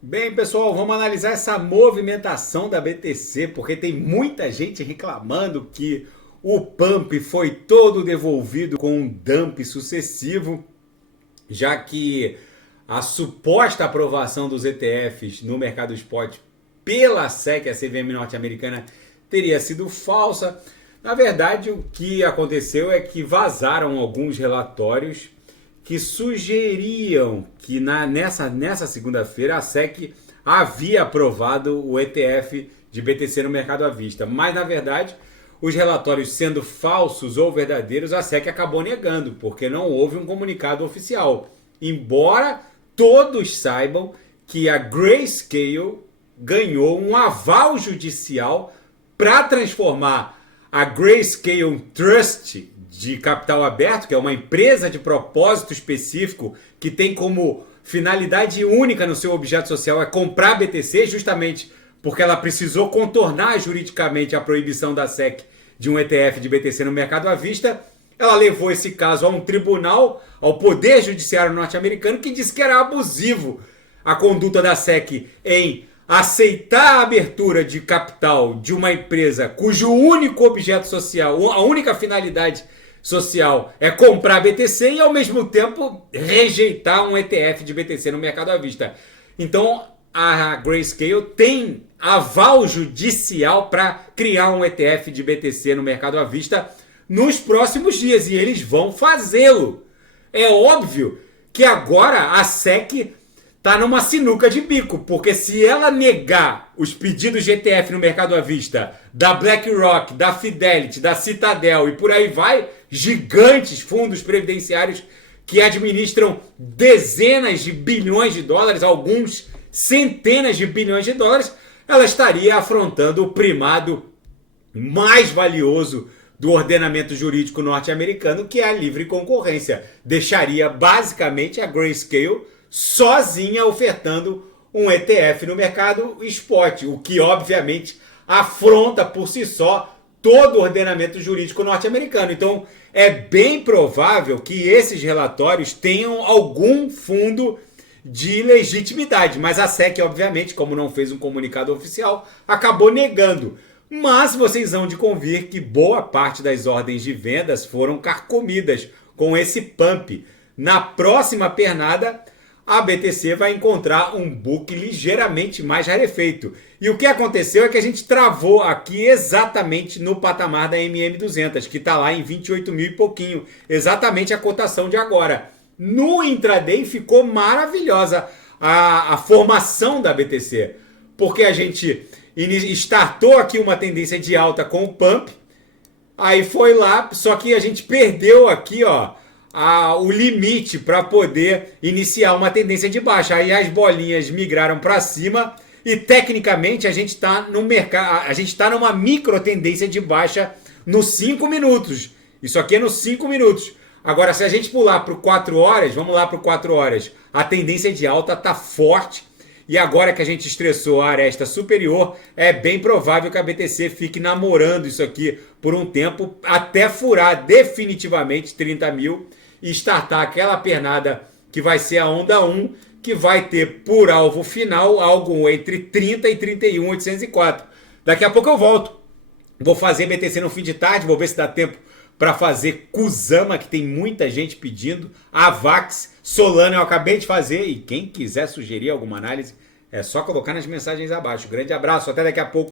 Bem, pessoal, vamos analisar essa movimentação da BTC, porque tem muita gente reclamando que o pump foi todo devolvido com um dump sucessivo, já que a suposta aprovação dos ETFs no mercado spot pela SEC, a CVM norte-americana, teria sido falsa. Na verdade, o que aconteceu é que vazaram alguns relatórios que sugeriam que nessa segunda-feira a SEC havia aprovado o ETF de BTC no mercado à vista. Mas, na verdade, os relatórios sendo falsos ou verdadeiros, a SEC acabou negando, porque não houve um comunicado oficial. Embora todos saibam que a Grayscale ganhou um aval judicial para transformar a Grayscale Trust de capital aberto, que é uma empresa de propósito específico que tem como finalidade única no seu objeto social é comprar BTC, justamente porque ela precisou contornar juridicamente a proibição da SEC de um ETF de BTC no mercado à vista. Ela levou esse caso a um tribunal, ao Poder Judiciário norte-americano, que disse que era abusivo a conduta da SEC em aceitar a abertura de capital de uma empresa cujo único objeto social, a única finalidade social é comprar BTC e ao mesmo tempo rejeitar um ETF de BTC no mercado à vista. Então a Grayscale tem aval judicial para criar um ETF de BTC no mercado à vista nos próximos dias e eles vão fazê-lo. É óbvio que agora a SEC está numa sinuca de bico, porque se ela negar os pedidos de ETF no mercado à vista da BlackRock, da Fidelity, da Citadel e por aí vai, gigantes fundos previdenciários que administram dezenas de bilhões de dólares, alguns centenas de bilhões de dólares, ela estaria afrontando o primado mais valioso do ordenamento jurídico norte-americano, que é a livre concorrência. Deixaria basicamente a Grayscale sozinha ofertando um ETF no mercado spot, o que obviamente afronta por si só todo o ordenamento jurídico norte-americano. Então é bem provável que esses relatórios tenham algum fundo de legitimidade, mas a SEC, obviamente, como não fez um comunicado oficial, acabou negando. Mas vocês hão de convir que boa parte das ordens de vendas foram carcomidas com esse pump. Na próxima pernada, a BTC vai encontrar um book ligeiramente mais rarefeito. E o que aconteceu é que a gente travou aqui exatamente no patamar da MM200, que está lá em 28 mil e pouquinho, exatamente a cotação de agora. No intraday ficou maravilhosa a formação da BTC, porque a gente startou aqui uma tendência de alta com o pump, aí foi lá, só que a gente perdeu aqui, ó, o limite para poder iniciar uma tendência de baixa. Aí as bolinhas migraram para cima e tecnicamente a gente está no mercado, a gente está numa micro tendência de baixa nos 5 minutos. Isso aqui é nos 5 minutos. Agora, se a gente pular para 4 horas, vamos lá para 4 horas, a tendência de alta está forte. E agora que a gente estressou a aresta superior, é bem provável que a BTC fique namorando isso aqui por um tempo, até furar definitivamente 30 mil e startar aquela pernada que vai ser a onda 1, que vai ter por alvo final algo entre 30 e 31.804. Daqui a pouco eu volto. Vou fazer BTC no fim de tarde, vou ver se dá tempo para fazer Kusama, que tem muita gente pedindo, Avax, Solana eu acabei de fazer, e quem quiser sugerir alguma análise, é só colocar nas mensagens abaixo. Grande abraço, até daqui a pouco.